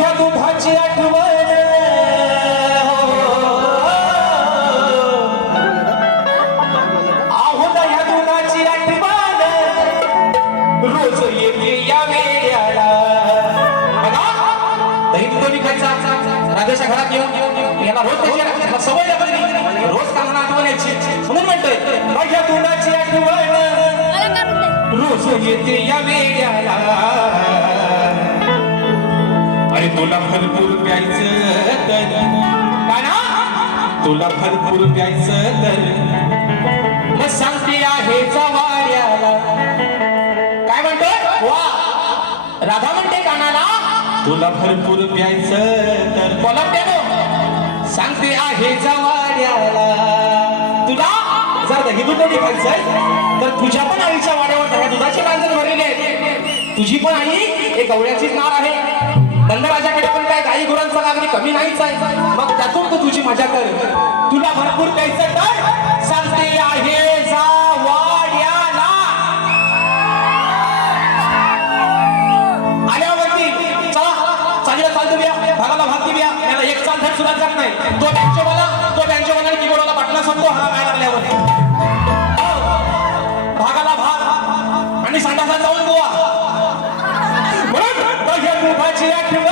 ह्या दुधाची आठवण. आहो ना ह्या दुधाची आठवण. रोज येते या वेळ्याला बघा. दही दुधोनी खायचा? राधेच्या घरात येऊन याला रोज त्याची सवय लागली. रोज कांदा आठवण यायची. म्हणून म्हणतोय माझ्या दुधाची आठवण. रोज येते या वेळ्याला अरे तुला भरपूर प्यायचं तर. काय ना? तुला भरपूर प्यायचं तर. मग सांगते आहे जवाड्याला काय म्हणतो वा. राधा म्हणते कानाला. तुला भरपूर प्यायचं तर. बोला प्यानो सांगते आहे जवाड्याला तुला? जर दही दूध नाही खायचंय? तर तुझ्या पण आईच्या वाड्यावर दुधाची मांजर भरलेली आहे तुझी पण आई एक गवळ्याचीच नार आहे. दंडराजाकडे पण काय गाई गुरांचा लागणी कमी नाहीच आहे. मग त्यातून तू तुझी मजा कर. तुला भरपूर प्यायचं तर सांगते आहे भागाला भाग की एक चाल धड सुद्धा जात नाही. तो बँचोवाला तो बँचोवाला कीबोर्डला बटना सांगतो हा काय लागल्यावर भागाला भाग आणि सांडासा जाऊन गोवा. म्हणून आठवण